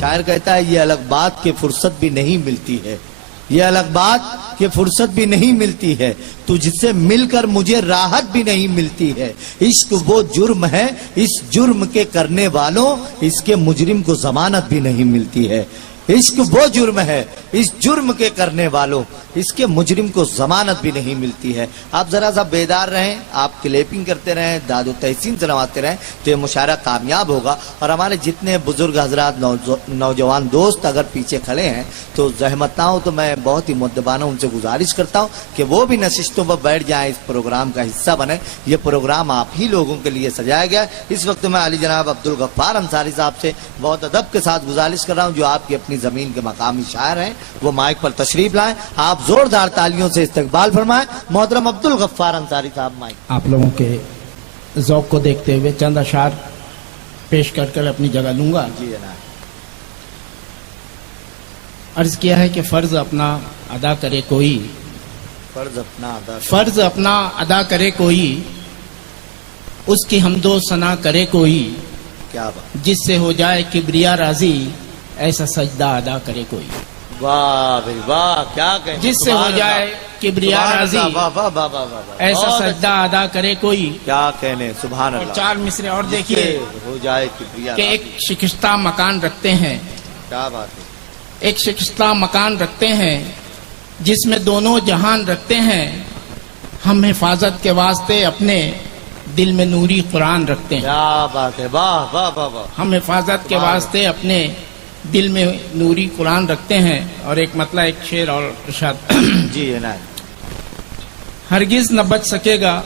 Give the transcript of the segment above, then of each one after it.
شاعر کہتا ہے یہ الگ بات کہ فرصت بھی نہیں ملتی ہے، یہ الگ بات کہ فرصت بھی نہیں ملتی ہے، تجھ سے مل کر مجھے راحت بھی نہیں ملتی ہے، عشق وہ جرم ہے اس جرم کے کرنے والوں، اس کے مجرم کو ضمانت بھی نہیں ملتی ہے، عشق وہ جرم ہے اس جرم کے کرنے والوں، اس کے مجرم کو ضمانت بھی نہیں ملتی ہے۔ آپ ذرا سا بیدار رہیں، آپ کلیپنگ کرتے رہیں، داد و تحسین سنواتے رہیں تو یہ مشاعرہ کامیاب ہوگا۔ اور ہمارے جتنے بزرگ حضرات نوجوان دوست اگر پیچھے کھڑے ہیں تو زحمت نہ ہو تو میں بہت ہی مؤدبانہ ان سے گزارش کرتا ہوں کہ وہ بھی نشستوں پر بیٹھ جائیں، اس پروگرام کا حصہ بنیں۔ یہ پروگرام آپ ہی لوگوں کے لیے سجایا گیا ہے۔ اس وقت میں علی جناب عبدالغفار انصاری صاحب سے بہت ادب کے ساتھ گزارش کر رہا ہوں، جو آپ کی اپنی زمین کے مقامی شاعر ہیں، وہ مائک پر تشریف لائیں، آپ زوردار تالیوں سے استقبال فرمائیں۔ محترم عبدالغفار انصاری صاحب مائک۔ آپ لوگوں کے ذوق کو دیکھتے ہوئے چند اشعار پیش کر اپنی جگہ لوں گا۔ جی جناب۔ عرض کیا ہے کہ فرض اپنا ادا کرے کوئی، فرض اپنا ادا کرے کوئی، اس کی حمد و ثنا کرے کوئی، کیا بات، جس سے ہو جائے کبریا راضی، ایسا سجدہ ادا کرے کوئی۔ واہ بھائی واہ، کیا کہیں، جس سے ہو جائے کبریا راضی، واہ واہ واہ واہ، ایسا سجدہ ادا کرے کوئی۔ کیا کہنے، سبحان اور اللہ۔ چار مصرے اور دیکھیے ہو جائے کبریا کہ ایک شکستہ مکان رکھتے ہیں، کیا بات ہے، ایک شکستہ مکان رکھتے ہیں جس میں دونوں جہان رکھتے ہیں، ہم حفاظت کے واسطے اپنے دل میں نوری قرآن رکھتے ہیں۔ کیا بات ہے، واہ واہ واہ واہ۔ ہم حفاظت کے واسطے اپنے دل میں نوری قرآن رکھتے ہیں۔ اور ایک مطلب ایک شعر اور ارشاد۔ جی جناب۔ ہرگز نہ بچ سکے گا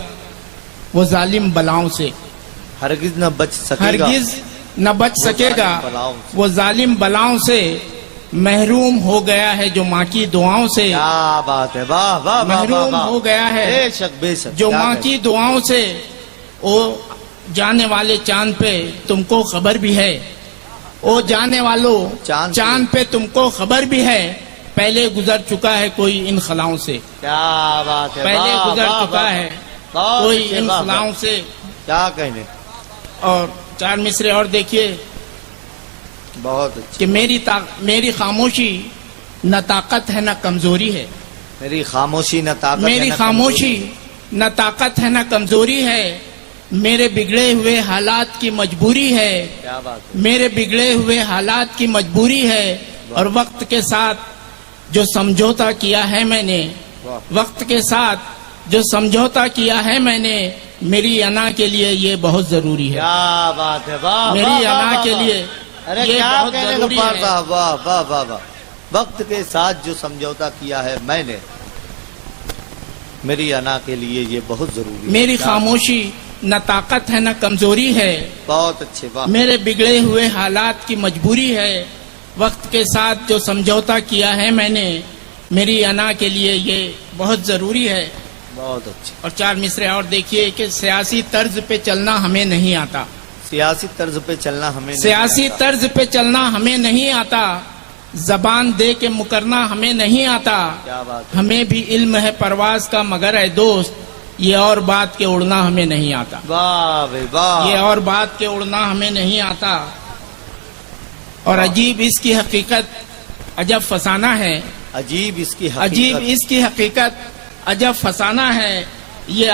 وہ ظالم بلاؤں سے، ہرگز نہ بچ سکے گا، ہرگز نہ بچ سکے گا وہ ظالم بلاؤں سے، محروم ہو گیا ہے جو ماں کی دعاؤں سے، کیا بات ہے، واہ واہ واہ، محروم ہو گیا ہے بے شک بے شک، جو ماں کی دعاؤں سے۔ او جانے والے چاند پہ تم کو خبر بھی ہے، او جانے والوں چاند پہ تم کو خبر بھی ہے، پہلے گزر چکا ہے کوئی ان خلاؤں سے، کیا بات ہے، پہلے گزر چکا ہے کوئی ان خلاؤں سے۔ کیا کہنے، اور چار مصرے اور دیکھیے بہت اچھا۔ کہ میری خاموشی نہ طاقت ہے نہ کمزوری ہے، میری خاموشی نہ طاقت ہے، میری خاموشی نہ طاقت ہے نہ کمزوری ہے، میرے بگڑے ہوئے حالات کی مجبوری ہے، کیا بات ہے، میرے بگڑے ہوئے حالات کی مجبوری ہے۔ اور وقت کے ساتھ جو سمجھوتا کیا ہے میں نے، وقت کے ساتھ جو سمجھوتا کیا ہے میں نے، میری انا کے لیے یہ بہت ضروری ہے، کیا بات ہے، واہ، میری انا کے لیے ارے یہ کیا بہت کہنے ضروری غفار ہے۔ صاحب، واہ واہ واہ واہ، وقت کے ساتھ جو سمجھوتا کیا ہے میں نے، میری انا کے لیے یہ بہت ضروری ہے، میری خاموشی نہ طاقت ہے نہ کمزوری ہے، بہت اچھے، واہ، میرے بگڑے ہوئے حالات کی مجبوری ہے، وقت کے ساتھ جو سمجھوتا کیا ہے میں نے، میری انا کے لیے یہ بہت ضروری ہے۔ بہت اچھے۔ اور چار مصرے اور دیکھیے کہ سیاسی طرز پہ چلنا ہمیں نہیں آتا، سیاسی طرز پہ چلنا ہمیں نہیں سیاسی آتا، طرز پہ چلنا ہمیں نہیں آتا، زبان دے کے مکرنا ہمیں نہیں آتا، کیا بات ہے، ہمیں بھی علم ہے پرواز کا مگر اے دوست، یہ اور بات کے اڑنا ہمیں نہیں آتا، واہ بھائی واہ، یہ اور بات کے اڑنا ہمیں نہیں آتا۔ اور عجیب اس کی حقیقت عجب فسانہ ہے، عجیب اس کی عجیب حقیقت، اس کی حقیقت عجب فسانہ ہے، یہ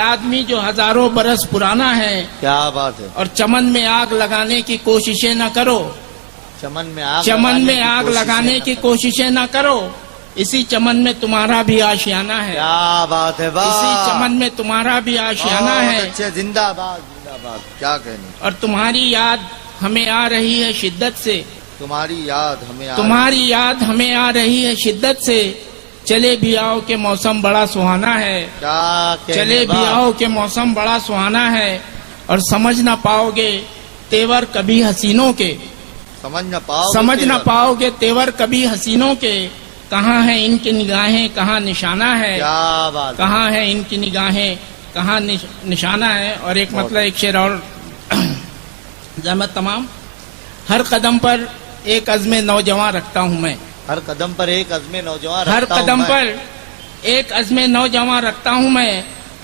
آدمی جو ہزاروں برس پرانا ہے، کیا بات ہے، اور چمن میں آگ لگانے کی کوششیں نہ کرو، چمن میں آگ لگانے کی کوششیں نہ کرو، اسی چمن میں تمہارا بھی آشیانہ ہے، کیا بات ہے، واہ، اسی چمن میں تمہارا بھی آشیانہ بہت ہے، اچھے، زندہ باد زندہ باد، کیا کہنے، اور تمہاری یاد ہمیں آ رہی ہے شدت سے، تمہاری یاد ہمیں تمہاری یاد ہمیں آ رہی ہے شدت سے، چلے بھی آؤ کہ موسم بڑا سہانا ہے، کیا کہنے، چلے بھی واہ، آؤ کہ موسم بڑا سہانا ہے، اور سمجھ نہ پاؤ گے تیور کبھی حسینوں کے، سمجھ نہ پاؤ گے تیور کبھی حسینوں کے، کہاں ہیں ان کی نگاہیں کہاں نشانہ ہے، کیا بات، کہاں ہیں ان کی نگاہیں کہاں نشانہ ہے۔ اور ایک مطلب ایک شعر اور زحمت تمام۔ ہر قدم پر ایک عزم نوجوان رکھتا ہوں میں، ہر قدم پر ایک عزم نوجوان ہر رکھتا ہوں قدم میں، پر ایک عزم نوجوان رکھتا ہوں میں،